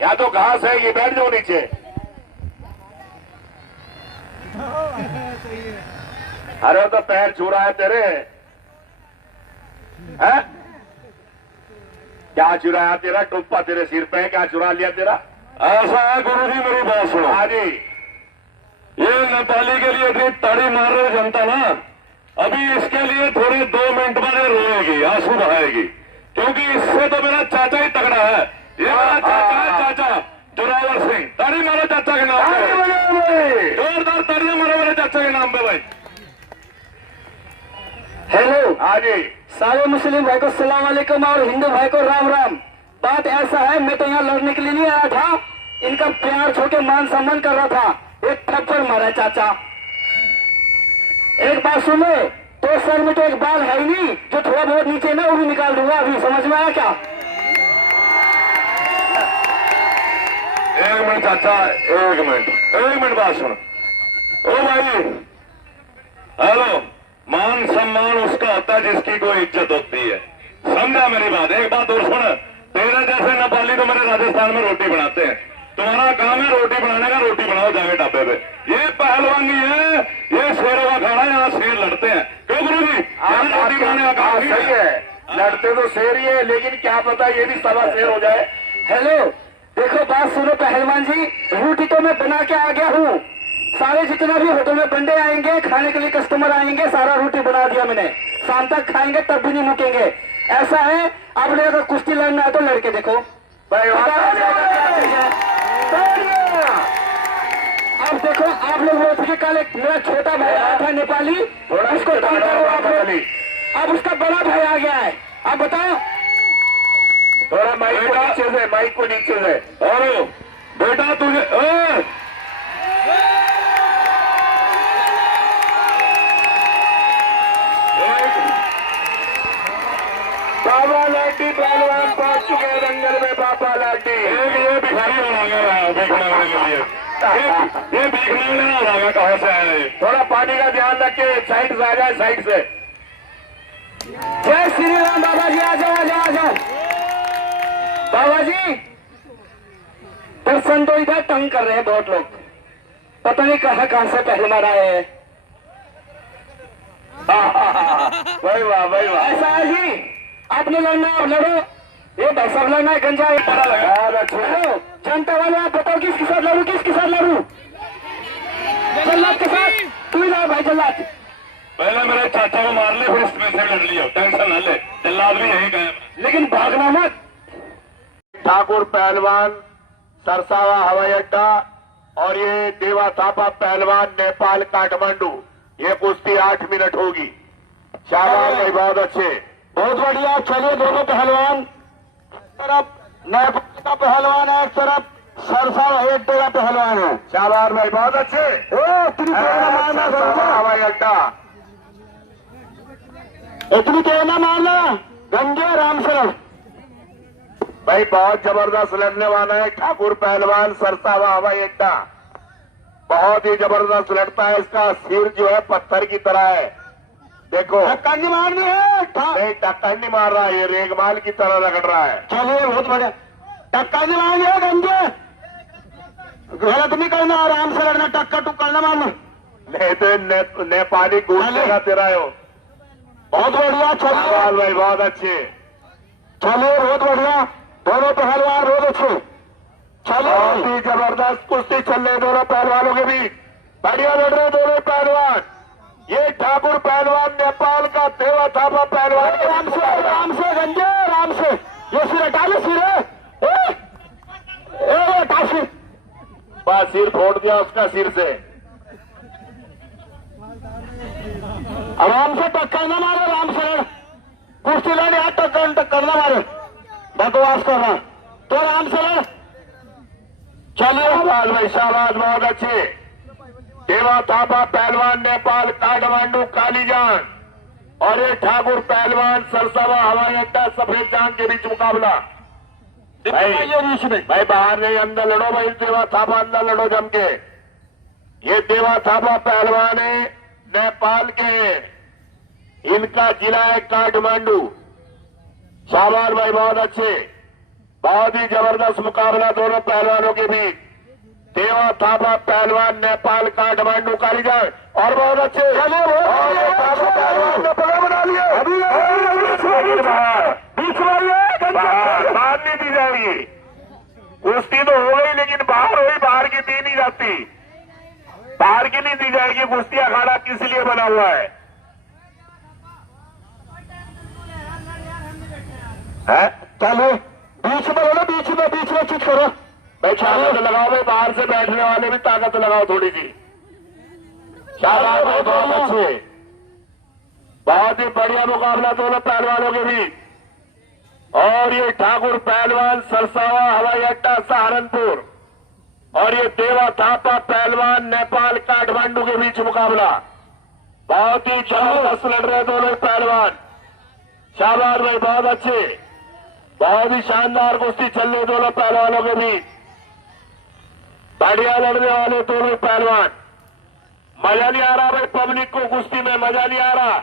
यहाँ तो घास है, ये बैठ जाओ नीचे। अरे तो पैर छू रहा है तेरे, है? क्या चुराया तेरा? टुप्पा तेरे सिर पे है, क्या चुरा लिया तेरा? ऐसा है गुरुजी, मेरी बात सुनो। हाँ जी। ये नेपाली के लिए इतनी ताड़ी मार रहे जनता ना, अभी इसके लिए थोड़े 2 मिनट बाद रोएगी, आंसू बहाएगी, क्योंकि इससे तो मेरा चाचा ही तगड़ा है। ये मेरा चाचा है, चाचा जोरावर सिंह। ताड़ी मारो चाचा के नाम पे, जोरदार ताड़ियां मारो मेरे चाचा के नाम पे भाई। हेलो। हाँ जी। सारे मुस्लिम भाई को सलाम वालेकुम और हिंदू भाई को राम राम। बात ऐसा है, मैं तो यहाँ लड़ने के लिए नहीं आया था, इनका प्यार छो के मान सम्मान कर रहा था। एक थप्पड़ मारा चाचा। एक बात सुनो, तो सर में तो एक बाल है ही नहीं, जो थोड़ा बहुत नीचे ना वो भी निकाल दूंगा अभी। समझ में आया क्या? एक मिनट चाचा, एक मिनट बात सुनो। ओ भाई, हेलो, मान सम्मान उसका होता है जिसकी कोई इज्जत होती है, समझा मेरी बात? एक बात और सुन, तेरे जैसे नेपाली तो मेरे राजस्थान में रोटी बनाते हैं, तुम्हारा काम है रोटी बनाने का, रोटी बनाओ जाके ढाबे पे। ये पहलवानी है, ये शेरों का अखाड़ा है, यहाँ शेर लड़ते हैं। क्यों गुरु जी? रोटी बनाने का काम सही है, लड़ते तो शेर ही है, लेकिन क्या पता ये भी सवा शेर हो जाए। हेलो, देखो बात सुनो पहलवान जी, रोटी तो मैं बना के आ गया हूँ। सारे जितना भी होटल में बंदे आएंगे, खाने के लिए कस्टमर आएंगे, सारा रोटी बना दिया मैंने। शाम तक खाएंगे तब भी नहीं मुकेंगे। ऐसा है, आप लोगों को कुश्ती लड़ना है तो लड़के देखो भाई। अब देखो, आप लोग बोलते कि कल एक मेरा छोटा भाई आया था नेपाली, उसको तंग करो आप लोग। अब उसका बड़ा भाई आ गया है, आप बताओ। थोड़ा माइक को नीचे से, माइक को नीचे से। अरे बेटा तुझे बाबा लाठी पहलवान पहुंच चुके हैं दंगल में। बाबा लाठी ये भिखारी बना गया भीख मांगने के लिए, ये भीख मांगने ना रहा, कहाँ से आया ये? थोड़ा पानी का ध्यान रखे, साइड से आ जाए, साइड से। जय श्री राम बाबा जी, आ जाओ आ जाओ आ जाओ। बाबा जी दर्शन तो इधर तंग कर रहे हैं बहुत लोग, पता नहीं कहाँ से पहले मार आए हैं। भाई वाह, भाई वाह। ऐसा है जी, आपने लड़ना आप लड़ो, ये भाई सब लड़ना है। गंजा हेलो जनता वाले, आप बताओ किसके साथ लड़ू, किसके साथ लड़ू? जल्लाद के साथ? तू ही भाई जल्लाद। पहले मेरे चाचा को मार ले, फिर इसमें से लड़ लियो, टेंशन न ले, जल्लाद भी यही गए। लेकिन भागना मत। ठाकुर पहलवान सरसावा हवाई अड्डा और ये देवा थापा पहलवान नेपाल काठमांडू, ये कुश्ती 8 मिनट होगी। शाबाश भाई, बहुत अच्छे, बहुत बढ़िया। चलिए दोनों पहलवान, तरफ नेपाल का पहलवान है, एक तरफ सरसा हवाई अड्डे का पहलवान है। शाबाश भाई, बहुत अच्छे। सरसावा हवाई अड्डा, इतनी कहना मारना गंजे राम शरण भाई बहुत जबरदस्त लड़ने वाला है। ठाकुर पहलवान सरसावा हवाई अड्डा बहुत ही जबरदस्त लड़ता है। इसका सिर जो है पत्थर की तरह है, देखो। टक्कर नहीं मारनी है, नहीं टक्कर नहीं मार रहा है, ये रेगमाल की तरह रगड़ रहा है। चलिए बहुत बढ़िया। टक्कर नहीं मारनी है गंजे, गलत नहीं करना, आराम से लड़ना, टक्कर टुक्कर न मारना, नहीं तो नेपाली घूम लेगा तेरा हो। बहुत बढ़िया। चलिए भाई बहुत अच्छे, चलिए बहुत बढ़िया, दोनों पहलवान बहुत अच्छे। बहुत चलिए ही जबरदस्त कुश्ती चल रही है दोनों पहलवानों के बीच, बढ़िया लड़ रहे दोनों पहलवान। ये ठाकुर पहलवान नेपाल का, देवा थापा पहलवान के राम से गंजे राम से, ये सिर हटा ले, सिर हटा सिर। बस सिर फोड़ दिया उसका सिर से। आराम से टक्कर न मारे, राम से लड़, कुश्ती लड़, यहाँ टक्कर न मारे, बकवास कर रहा तो आराम से लड़। चलिए शाबाश भाई, शाबाश, बहुत अच्छे। देवा थापा पहलवान नेपाल काठमांडू कालीजान और ये ठाकुर पहलवान सरसावा हवाई अड्डा सफेद जान के बीच मुकाबला। भाई बाहर नहीं, अंदर लड़ो भाई। देवा थापा अंदर लड़ो जम के। ये देवा थापा पहलवान है, नेपाल के, इनका जिला है काठमांडू। शाबाश भाई, बहुत अच्छे। बहुत ही जबरदस्त मुकाबला दोनों पहलवानों के बीच। देवा थापा पहलवान नेपाल काठमांडू कालीगढ़ और बहुत अच्छे पहलवान ने पकड़ बना लिया। बाहर नहीं दी जाएगी। कुश्ती तो हो गई लेकिन बाहर हुई, बाहर की दी नहीं जाती, बाहर की नहीं दी जाएगी। कुश्ती अखाड़ा किस लिए बना हुआ है? चलो बीच में हो ना, बीच में चुप करो भाई। ताकत लगाओ भाई, बाहर से बैठने वाले भी ताकत लगाओ थोड़ी सी। शाबाश भाई, बहुत अच्छे, बहुत ही बढ़िया मुकाबला दोनों पहलवानों के बीच। और ये ठाकुर पहलवान सरसावा हवाई अड्डा सहारनपुर और ये देवा थापा पहलवान नेपाल काठमांडू के बीच मुकाबला। बहुत ही जबरदस्त लड़ रहे दोनों पहलवान। शाबाश भाई, बहुत अच्छे, बहुत ही शानदार कुश्ती चल रही दोनों पहलवानों के बीच। बढ़िया लड़ने वाले दोनों पहलवान। मजा नहीं आ रहा भाई, पब्लिक को कुश्ती में मजा नहीं आ रहा।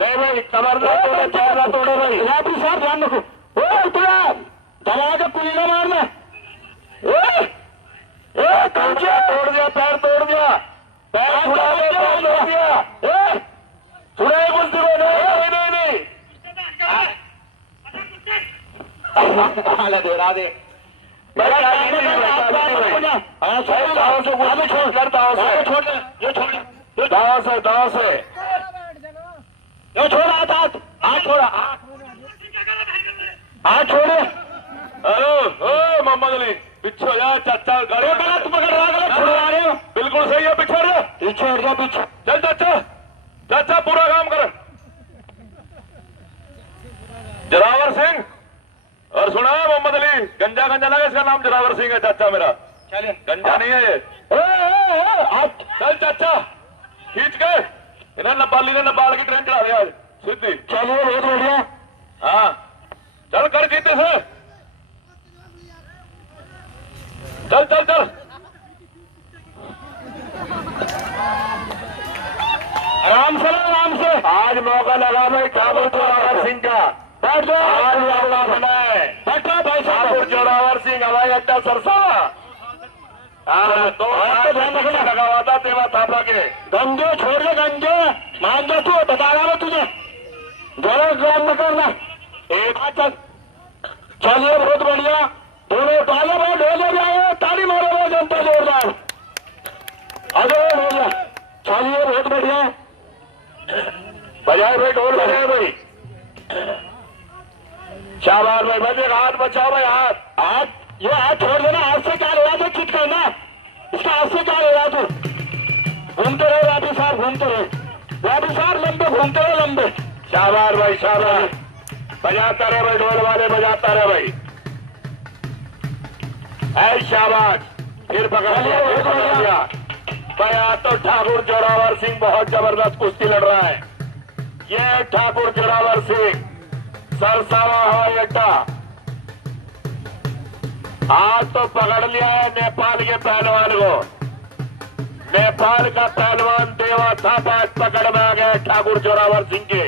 नहीं भाई, कमर ना तोड़े, पैर ना तोड़े भाई। यात्री साहब ध्यान रखो, दबा के पुल न मारना। तोड़ दिया, पैर तोड़ दिया, पैर छुड़ा दिया, छुड़ाए कुश्ती को। नहीं दे दाव से छोड़ा, हाथ छोड़ा, हाथ छोड़े। मोहम्मद अली पीछे हो जा, चाचा गाड़ी गलत पकड़ रहे हो। बिल्कुल सही है, पीछे हट जा, पीछे हट जा, पीछे चल चाचा, चाचा पूरा काम कर। जरावर सिंह, और सुना मोहम्मद अली, गंजा लगा, इसका नाम जरावर सिंह है चाचा मेरा। चलिए, गंजा नहीं है ये। चल चाचा, खींच के इन्हें नेपाली ने नेपाल की ट्रेन चढ़ा दिया सीधी। चलिए, बहुत बढ़िया। हाँ चल कर जीते से, चल चल चल। आराम से आज मौका लगा भाई ठाकुर जोरावर सिंह का। बैठ जाओ, आज मौका बना है। बैठो भाई, ठाकुर जोरावर सिंह हवाई अड्डा सरसावा। तो लगा हुआ था देवा थापा के। गंजे छोड़ दे, गंजे मान दो, तू बता रहा मैं तुझे, जरा ग्राम में करना एक। चल चलिए, बहुत बढ़िया, दोनों ताले में ढोले जाए, ताली मारो भाई जनता जोरदार। अरे भैया, चलिए, बहुत बढ़िया, बजाए भाई, ढोल बजाए भाई। शाबाश भाई, बजे हाथ बचाओ भाई, हाथ ये हाथ छोड़ देना। हाथ से क्या लेगा तो चिट करना, इसका हाथ से क्या लेगा तू। घूमते रहो राबी साहब, घूमते रहो राबी साहब, लंबे घूमते रहो, लंबे। शाबाश भाई, शाबाश, बजाता रहे भाई, ढोल वाले बजाता रहे भाई। ऐ शाबाश, फिर पकड़ लिया भाई। तो ठाकुर जोरावर सिंह बहुत जबरदस्त कुश्ती लड़ रहा है। ये ठाकुर जोरावर सिंह सरसावा हवाई अड्डा। आज तो पकड़ लिया है नेपाल के पहलवान को। नेपाल का पहलवान देवा थापा पकड़ में आ गया ठाकुर जोरावर सिंह के।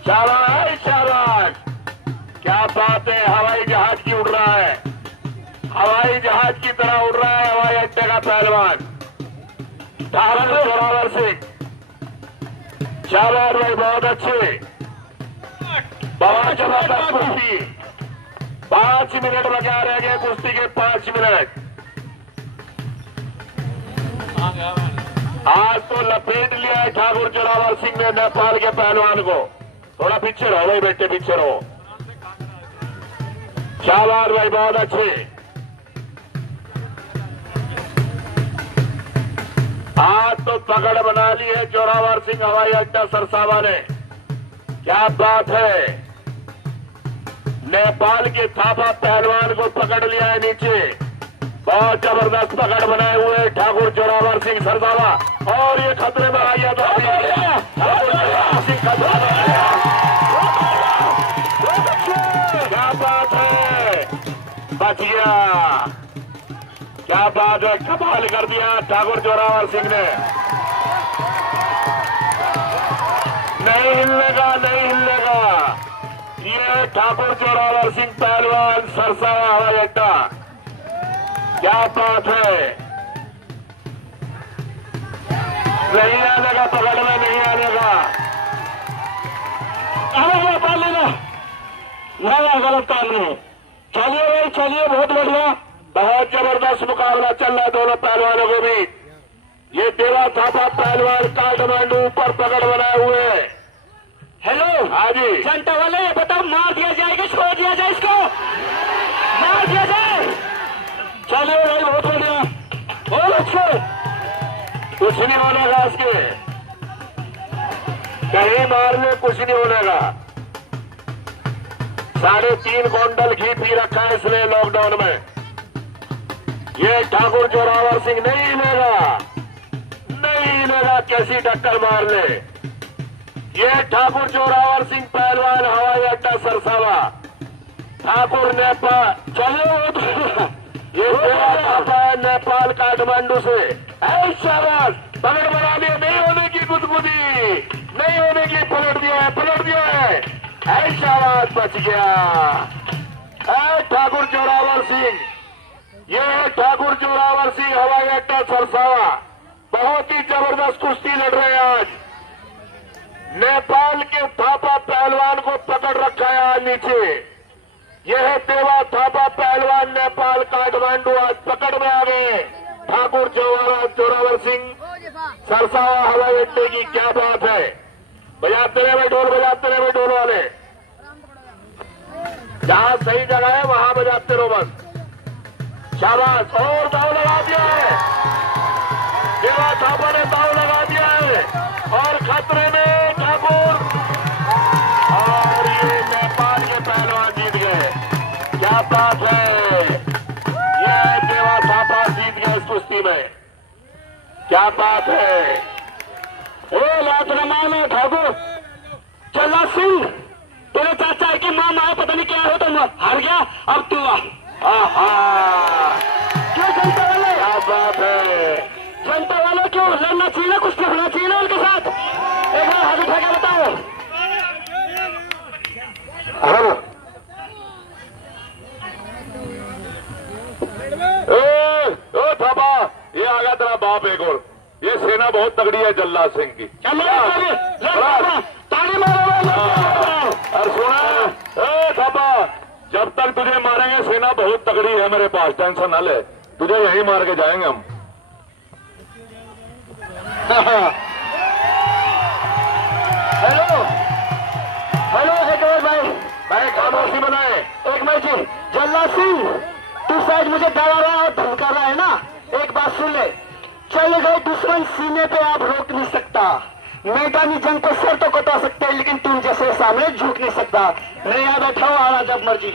शाबाश शाबाश, क्या बात है, हवाई जहाज की उड़ रहा है, हवाई जहाज की तरह उड़ रहा है हवाई अड्डे का पहलवान ठाकुर जोरावर सिंह। शाबाश भाई, बहुत अच्छे, बहुत जबरदस्त कुश्ती। 5 मिनट बचा रह गए कुश्ती के, 5 मिनट। आज तो लपेट लिया है ठाकुर जोरावर सिंह ने नेपाल के पहलवान को। थोड़ा पीछे रहो भाई, बेटे पीछे रहो। शाबाश भाई, बहुत अच्छे। आज तो पकड़ बना ली है जोरावर सिंह हवाई अड्डा सरसावा ने। क्या बात है, नेपाल के थापा पहलवान को पकड़ लिया है नीचे। बहुत जबरदस्त पकड़ बनाए हुए ठाकुर जोरावर सिंह सरसावा। और ये खतरे में आ गया तो ठाकुर जोरावर सिंह खतरे में आ गया। क्या बात है, बच गया। क्या बात है, कमाल कर दिया ठाकुर जोरावर सिंह ने। नहीं हिलने का, नहीं हिलने का। ये ये ठाकुर जोरावर सिंह पहलवान सरसावा हवाई अड्डा, क्या बात है। नहीं आनेगा, पकड़ में नहीं आनेगा। अरे पाल लेना, नहीं गलत काम नहीं। चलिए भाई चलिए, बहुत बढ़िया, बहुत जबरदस्त मुकाबला चल रहा है दोनों पहलवानों के बीच। ये देवा थापा पहलवान काठमांडू ऊपर पकड़ बनाए हुए हैं। हेलो, हाँ जी, जनता वाले ये बताओ, मार दिया जाए कि छोड़ दिया जाए इसको? मार दिया जाए। चलिए भाई, बहुत बढ़िया, बहुत अच्छे। कुछ नहीं होनेगा इसके, कहीं मारने कुछ नहीं होनेगा। 3.5 क्विंटल घी पी रखा है इसने लॉकडाउन में। ये ठाकुर जोरावर सिंह नहीं लेगा, नहीं लेगा, कैसी टक्कर मार ले। ये ठाकुर जोरावर सिंह पहलवान हवाई अड्डा सरसावा, ठाकुर नेपाल, चलो ये देवा थापा है नेपाल काठमांडू से। ऐ शाबाश, पकड़ बना दिया, नहीं होने की गुदगुदी, नहीं होने की, पलट दिया है, पलट दिया है। ऐ शाबाश, बच गया। ऐ ठाकुर जोरावर सिंह, ये है ठाकुर जोरावर सिंह हवाई अड्डा सरसावा। बहुत ही जबरदस्त कुश्ती लड़ रहे हैं आज। नेपाल के थापा पहलवान को पकड़ रखा है आज नीचे। यह है देवा थापा पहलवान नेपाल काठमांडू, आज पकड़ में आ गए ठाकुर जोरावर सिंह सरसावा हवाई अड्डे की। क्या बात है, बजाते रहे ढोल, बजाते रहे ढोल वाले, जहां सही जगह है वहां बजाते रहो बस। शाबाश, और दाव लगा दिया है देवा थापा ने, दाव लगा दिया है और खतरे में ठाकुर, और ये नेपाल के पहलवान जीत गए। क्या बात है, ये देवा थापा जीत गए इस कुश्ती में। क्या बात है। ए लात रमान है ठाकुर, चला सिंह, तेरे चाचा की मां माए, पता नहीं क्या हो, तुम हार गया, अब तू आहा, क्यों जनता वाले, क्या बात है। जनता वाले क्यों लड़ना चाहिए, कुछ होना चाहिए ना उनके साथ। एक बार हाथ उठा के बताओ। हेलो, ओ थापा, ये आ गया तेरा बाप एक और। ये सेना बहुत तगड़ी है जल्लाद सिंह की। ताली मारो। और सुना, ए थापा, जब तक तुझे मारेंगे सेना बहुत तगड़ी है मेरे पास, टेंशन न ले, तुझे यही मार के जाएंगे हम। हेलो हेलो, एक और भाई खामोशी बनाए। एक मिनट जी, जल्लाद सिंह, तू शायद मुझे डरा रहा है और धमका रहा है ना। एक बात सुन ले, चल गए दुश्मन सीने पे आप रोक नहीं सकता। मैदानी जंग को सर तो कटा सकते हैं, लेकिन तुम जैसे सामने झुक नहीं सकता। मैं यहाँ बैठा हूँ, आना जब मर्जी।